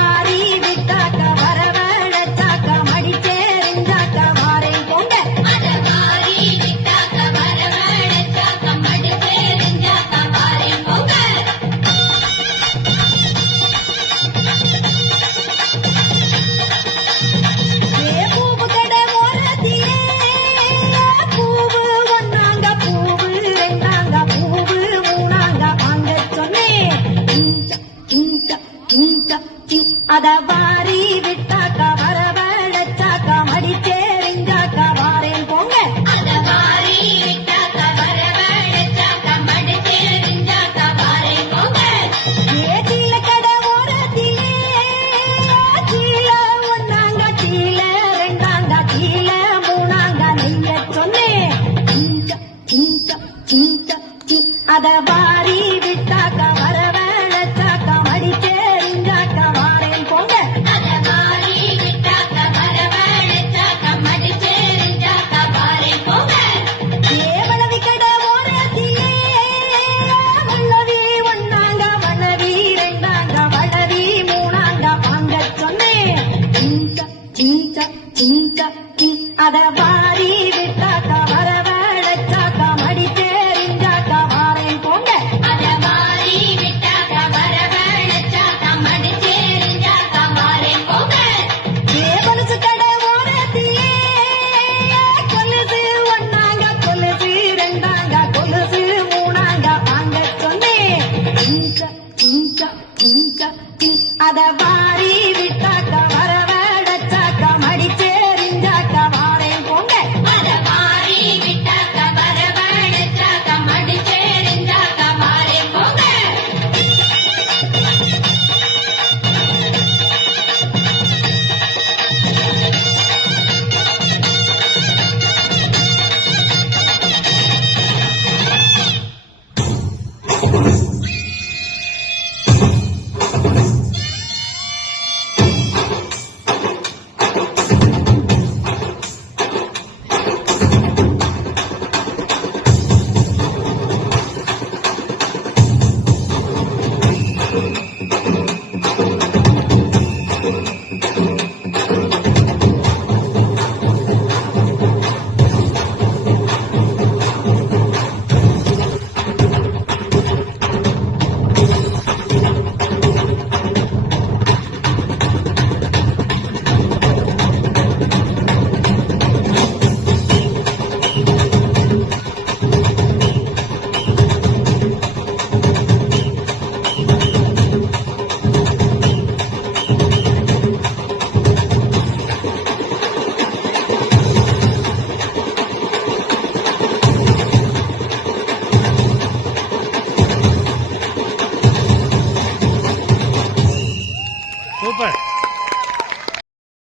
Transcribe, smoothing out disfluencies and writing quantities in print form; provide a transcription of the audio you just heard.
வாரி விட்டாக்க வரவழைச்சாக்க மடிச்சேரிஞ்சாக்க வாரேன் போங்க அத வாரி விட்டாக்க வரவழைச்சாக்க மடிச்சேரிஞ்சாக்க வாரேன் போங்க பூவு கடை ஓரத்திலே பூவு ஒன்னாங்க பூவு ரெண்டாங்க பூவு மூணாங்க வாங்க சொன்னேன் அத வாரி விட்டாக்க வரவழைச்சாக்க மடிச்சேரிஞ்சாக்க வாரேன் போங்க அத வாரி விட்டாக்க வரவழைச்சாக்க மடிச்சேரிஞ்சாக்க வாரேன் போங்க ஏதில கடை ஓரத்திலே கீழே ஒன்னாங்க கீழே ரெண்டாங்க கீழே மூணாங்க நெய்ய சொன்னேன் அத வாரி விட்டாக்க வரவழைச்சாக்க மடிச்சேரிஞ்சாக்க வாரேன் போங்க அத வாரி விட்டாக்க வரவழைச்சாக்க மடிச்சேரிஞ்சாக்க வாரேன் போங்க ஏவளவி கடை ஓரத்திலே வல்லவி ஒன்னாங்க வளவி ரெண்டாங்க வளவி மூணாங்க வாங்க சொன்னேன் அத வாரி விட்டாக்க வரவழைச்சாக்க மடிச்சேரிஞ்சாக்க வாரேன் போங்க அத வாரி விட்டாக்க வரவழைச்சாக்க மடிச்சேரிஞ்சாக்க வாரேன் போங்க ஏவலசு கடை ஓரத்திலே கொலுசு ஒன்னாங்க கொலுசு ரெண்டாங்க கொலுசு மூணாங்க வாங்க சொன்னேன் அத வாரி விட்டாக்க